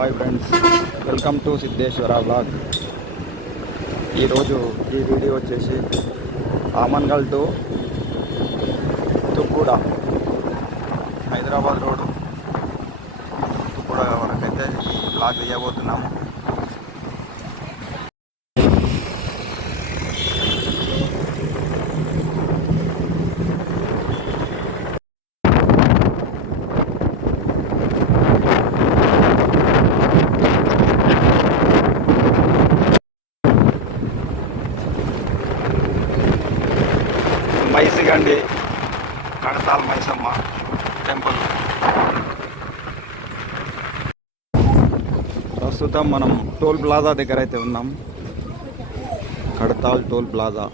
Hi friends, welcome to Siddheshwara blog. ఈరోజు ఈ video వచ్చేసి ఆమన్గల్ టు తుక్కుడ హైదరాబాద్ రోడ్ తుక్కుడ వరకైతే ఈ బ్లాగ్ తీయబోతున్నాము. మైసిగండి కడతాల్ మైసమ్మ టెంపుల్. ప్రస్తుతం మనం టోల్ ప్లాజా దగ్గర అయితే ఉన్నాం. Kadthal toll plaza.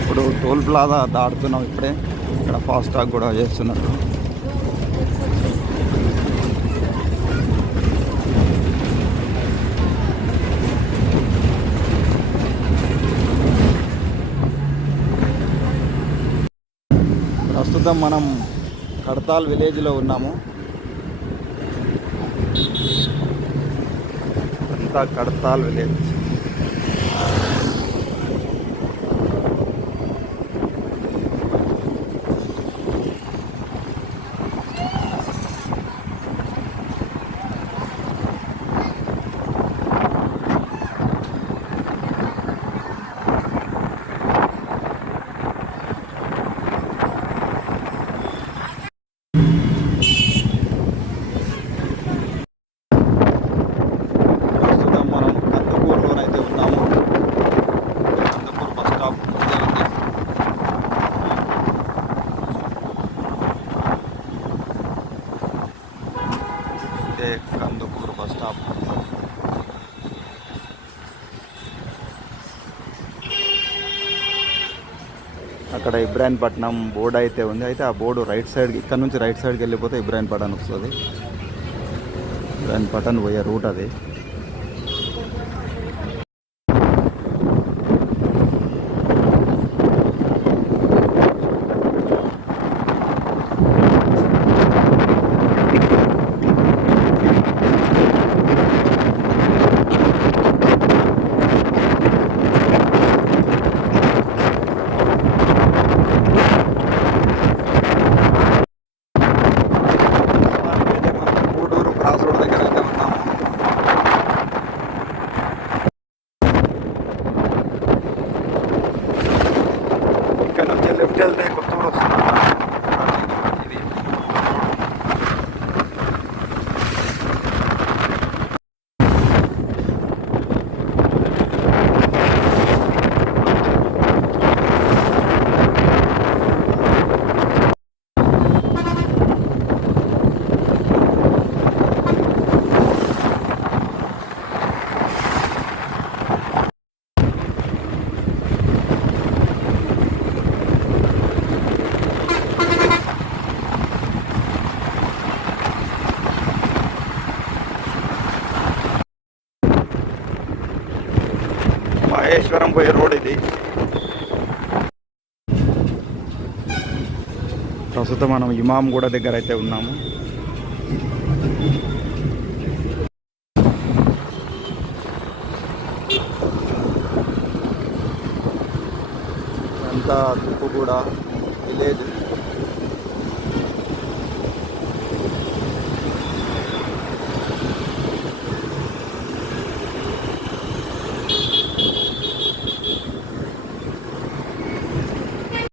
ఇప్పుడు టోల్ ప్లాజా దాటుతున్నాం. ఇప్పుడే ఇక్కడ ఫాస్టాగ్ కూడా చేస్తున్నారు. ప్రస్తుతం మనం కడతాల్ విలేజ్లో ఉన్నాము. అంతా కడతాల్ విలేజ్. Kandukur bus stop. అక్కడ ఇబ్రాహీంపట్నం బోర్డు అయితే ఉంది. అయితే ఆ బోర్డు రైట్ సైడ్, ఇక్కడ నుంచి రైట్ సైడ్కి వెళ్ళిపోతే ఇబ్రాహీంపట్నం వస్తుంది. ఇబ్రాహీంపట్నం పోయే రూట్ అది. లెఫ్ట్ వెళ్తే కొత్తూరు వస్తుంది. ఇది మహేశ్వరం పోయే రోడ్ ఇది. ప్రస్తుతం మనం ఇమాంగూడ దగ్గర అయితే ఉన్నాము. అంతా తుక్కుగూడ విలేజ్.